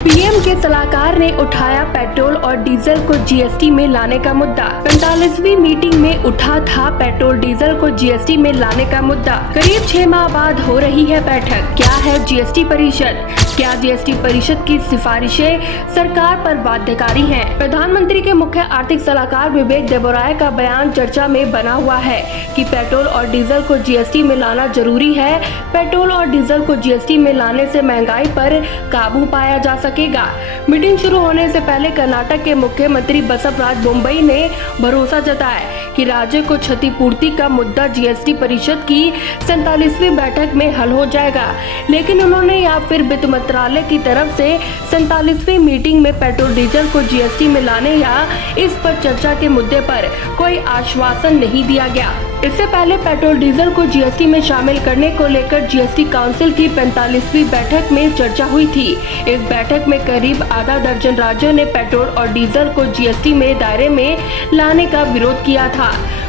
PM के सलाहकार ने उठाया पेट्रोल और डीजल को जीएसटी में लाने का मुद्दा। 45वीं मीटिंग में उठा था पेट्रोल डीजल को जीएसटी में लाने का मुद्दा। करीब 6 माह बाद हो रही है बैठक। क्या है जीएसटी परिषद? क्या जीएसटी परिषद की सिफारिशें सरकार पर बाध्यकारी हैं? प्रधानमंत्री के मुख्य आर्थिक सलाहकार विवेक देबरॉय का बयान चर्चा में बना हुआ है कि पेट्रोल और डीजल को जीएसटी में लाना जरूरी है। पेट्रोल और डीजल को जीएसटी में लाने से महंगाई पर काबू पाया जा सकेगा। मीटिंग शुरू होने से पहले कर्नाटक के मुख्यमंत्री बसवराज बोम्मई ने भरोसा जताया कि राज्य को क्षतिपूर्ति का मुद्दा जीएसटी परिषद की 47वीं बैठक में हल हो जाएगा, लेकिन उन्होंने या फिर वित्त मंत्रालय की तरफ से 47वीं मीटिंग में पेट्रोल डीजल को जीएसटी में लाने या इस पर चर्चा के मुद्दे पर कोई आश्वासन नहीं दिया गया। इससे पहले पेट्रोल डीजल को जीएसटी में शामिल करने को लेकर जीएसटी काउंसिल की 45वीं बैठक में चर्चा हुई थी। इस बैठक में करीब आधा दर्जन राज्यों ने पेट्रोल और डीजल को जीएसटी में दायरे में लाने का विरोध किया था।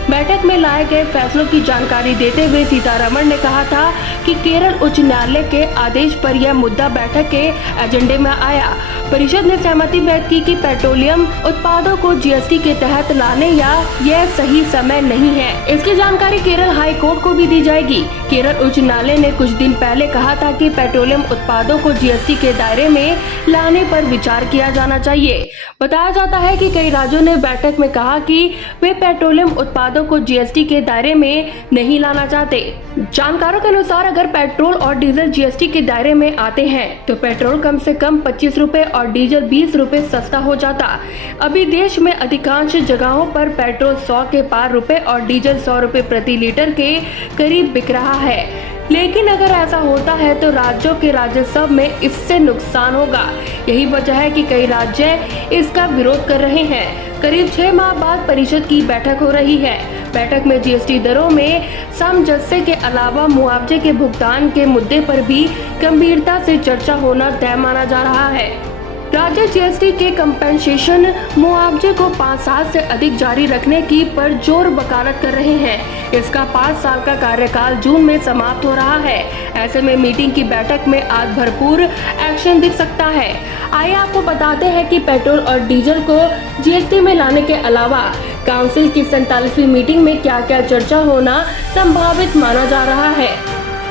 बैठक में लाए गए फैसलों की जानकारी देते हुए सीतारमण ने कहा था कि केरल उच्च न्यायालय के आदेश पर यह मुद्दा बैठक के एजेंडे में आया। परिषद ने सहमति व्यक्त की कि पेट्रोलियम उत्पादों को जीएसटी के तहत लाने या यह सही समय नहीं है। इसकी जानकारी केरल हाई कोर्ट को भी दी जाएगी। केरल उच्च न्यायालय ने कुछ दिन पहले कहा था कि पेट्रोलियम उत्पादों को जीएसटी के दायरे में लाने पर विचार किया जाना चाहिए। बताया जाता है कि कई राज्यों ने बैठक में कहा कि वे पेट्रोलियम उत्पादों को जीएसटी के दायरे में नहीं लाना चाहते। जानकारों के अनुसार अगर पेट्रोल और डीजल जीएसटी के दायरे में आते हैं तो पेट्रोल कम से कम 25 रुपए और डीजल 20 रुपए सस्ता हो जाता। अभी देश में अधिकांश जगहों पर पेट्रोल 100 के पार रुपए और डीजल 100 रुपए प्रति लीटर के करीब बिक रहा है। लेकिन अगर ऐसा होता है तो राज्यों के राजस्व में इससे नुकसान होगा। यही वजह है कि कई राज्य इसका विरोध कर रहे हैं। करीब 6 माह बाद परिषद की बैठक हो रही है। बैठक में जीएसटी दरों में सामंजस्य के अलावा मुआवजे के भुगतान के मुद्दे पर भी गंभीरता से चर्चा होना तय माना जा रहा है। राज्य जीएसटी के कंपेंसेशन मुआवजे को 5 साल से अधिक जारी रखने की पुरजोर वकालत कर रहे हैं। इसका 5 साल का कार्यकाल जून में समाप्त हो रहा है। ऐसे में मीटिंग की बैठक में आज भरपूर एक्शन दिख सकता है। आइए आपको बताते हैं कि पेट्रोल और डीजल को जीएसटी में लाने के अलावा काउंसिल की 47वीं मीटिंग में क्या क्या चर्चा होना संभावित माना जा रहा है।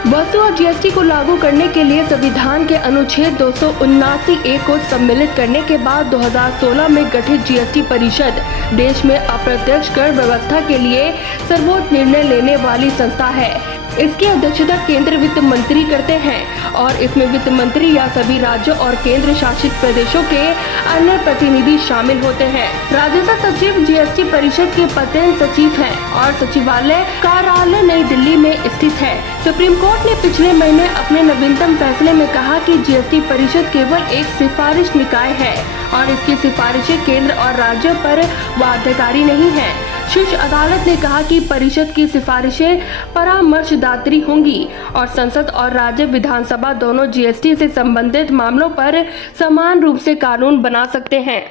वस्तु और जीएसटी को लागू करने के लिए संविधान के अनुच्छेद 279A को सम्मिलित करने के बाद 2016 में गठित जीएसटी परिषद देश में अप्रत्यक्ष कर व्यवस्था के लिए सर्वोच्च निर्णय लेने वाली संस्था है। इसकी अध्यक्षता केंद्र वित्त मंत्री करते हैं और इसमें वित्त मंत्री या सभी राज्यों और केंद्र शासित प्रदेशों के अन्य प्रतिनिधि शामिल होते हैं। राजस्व सचिव जीएसटी परिषद के पदेन सचिव हैं और सचिवालय कार्यालय नई दिल्ली में स्थित है। सुप्रीम कोर्ट ने पिछले महीने अपने नवीनतम फैसले में कहा कि जीएसटी परिषद केवल एक सिफारिश निकाय है और इसकी सिफारिशें केंद्र और राज्यों पर बाध्यकारी नहीं है। शीर्ष अदालत ने कहा कि परिषद की सिफारिशें परामर्शदात्री होंगी और संसद और राज्य विधानसभा दोनों जीएसटी से संबंधित मामलों पर समान रूप से कानून बना सकते हैं।